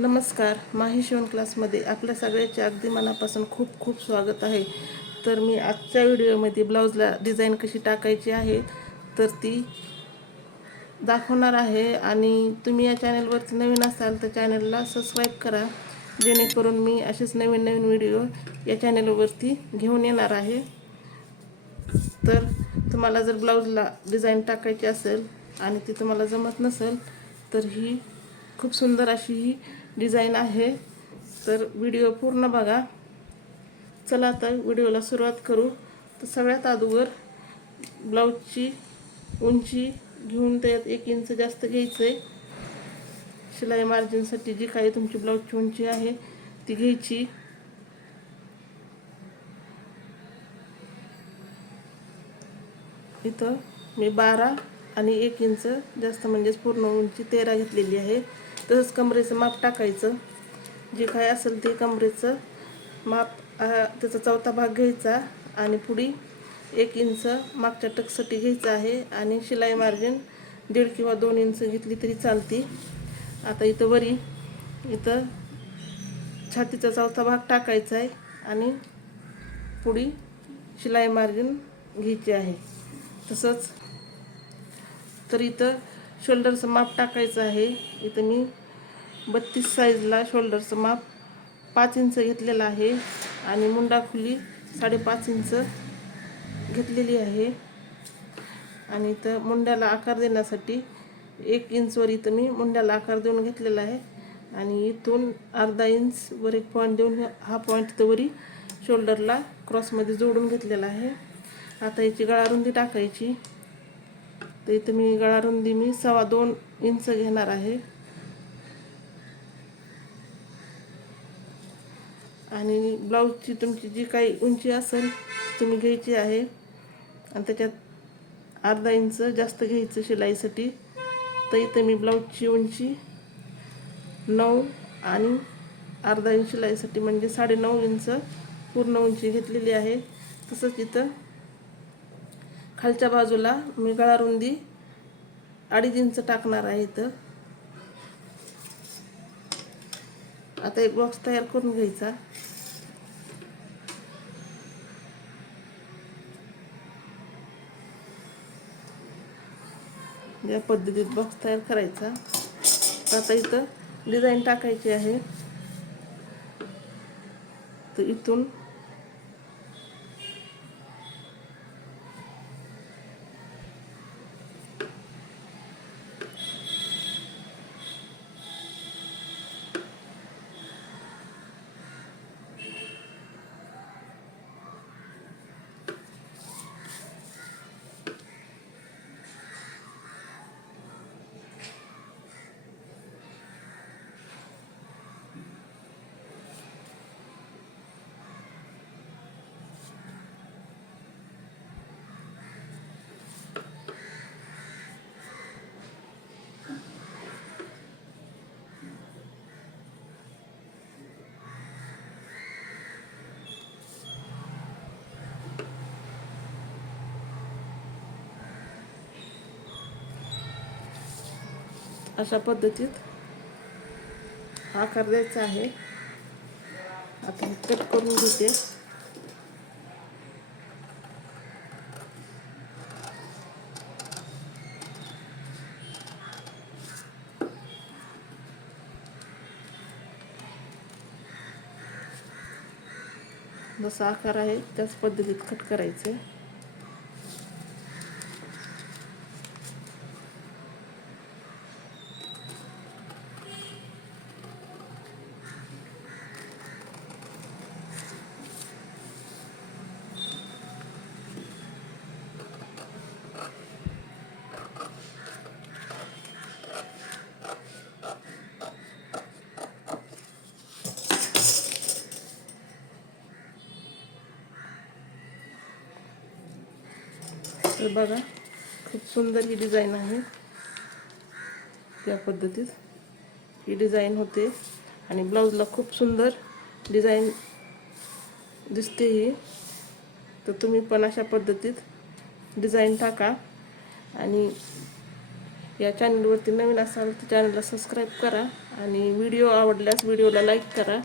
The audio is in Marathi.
नमस्कार. माही शिवण क्लासमध्ये आपल्या सगळ्याचे अगदी मनापासून खूप खूप स्वागत आहे. तर मी आजच्या व्हिडिओमध्ये ब्लाऊजला डिझाईन कशी टाकायची आहे तर ती दाखवणार आहे. आणि तुम्ही या चॅनलवरती नवीन असाल तर चॅनलला सबस्क्राईब करा, जेणेकरून मी असेच नवीन नवीन व्हिडिओ या चॅनलवरती घेऊन येणार आहे. तर तुम्हाला जर ब्लाऊजला डिझाईन टाकायची असेल आणि ती तुम्हाला जमत नसेल तर ही खूप सुंदर अशी ही डिझाईन आहे. तर व्हिडिओ पूर्ण बघा. चला आता व्हिडिओला सुरुवात करू. तर सगळ्यात अगोदर ब्लाऊजची उंची घेऊन त्यात 1 इंच जास्त घ्यायचं आहे. शिलाई मार्जिनसाठी जी काही तुमची ब्लाऊजची उंची आहे ती घ्यायची. इथं मी 12 आणि 1 इंच जास्त म्हणजेच पूर्ण उंची 13 घेतलेली आहे. तसंच कमरेचं माप टाकायचं. जे काय असेल ते कमरेचं माप त्याचा चौथा भाग घ्यायचा आणि पुढी 1 इंच मागच्या टक्ससाठी घ्यायचं आहे. आणि शिलाई मार्जिन 1.5 किंवा 2 इंच घेतली तरी चालते. आता इथं वरी इथं छातीचा चौथा भाग टाकायचा आहे आणि पुढी शिलाई मार्जिन घ्यायची आहे. तसंच तर इथं शोल्डरचं माप टाकायचं आहे. इथं मी 32 साईजला शोल्डरचं माप 5 इंच घेतलेलं आहे आणि मुंडा खुली 5.5 इंच घेतलेली आहे. आणि इथं मुंड्याला आकार देण्यासाठी 1 इंचवर इथं मी मुंड्याला आकार देऊन घेतलेला आहे. आणि इथून अर्धा इंच वर एक पॉईंट देऊन हा पॉईंट इथं वरी शोल्डरला क्रॉसमध्ये जोडून घेतलेला आहे. आता याची गळारुंदी टाकायची. तर इथं मी गळारुंदी 2.25 इंच घेणार आहे. आणि ब्लाऊजची तुमची जी काही उंची असेल तुम्ही घ्यायची आहे आणि त्याच्यात अर्धा इंच जास्त घ्यायचं शिलाईसाठी. तर इथं मी ब्लाऊजची उंची 9 आणि अर्धा इंच शिलाईसाठी म्हणजे 9.5 इंच पूर्ण उंची घेतलेली आहे. तसंच इथं खालच्या बाजूला मी गळारुंदी 2.5 इंच टाकणार आहे. इथं आता एक बॉक्स तयार करून घ्यायचा. या पद्धतीत बॉक्स तयार करायचा. आता इथं डिझाईन टाकायची आहे. तर इथून अशा पद्धतीत आकार द्यायचा आहे. आता मी कट करून घेते. जसा आकार आहे त्याच पद्धतीत कट करायचे. तर बघा, खूप सुंदर ही डिझाईन आहे. त्या पद्धतीत ही डिझाईन होते आणि ब्लाऊजला खूप सुंदर डिझाईन दिसते ही. तर तुम्ही पण अशा पद्धतीत डिझाईन टाका. आणि या चॅनलवरती नवीन असाल तर चॅनलला सबस्क्राईब करा आणि व्हिडिओ आवडल्यास व्हिडिओला लाईक करा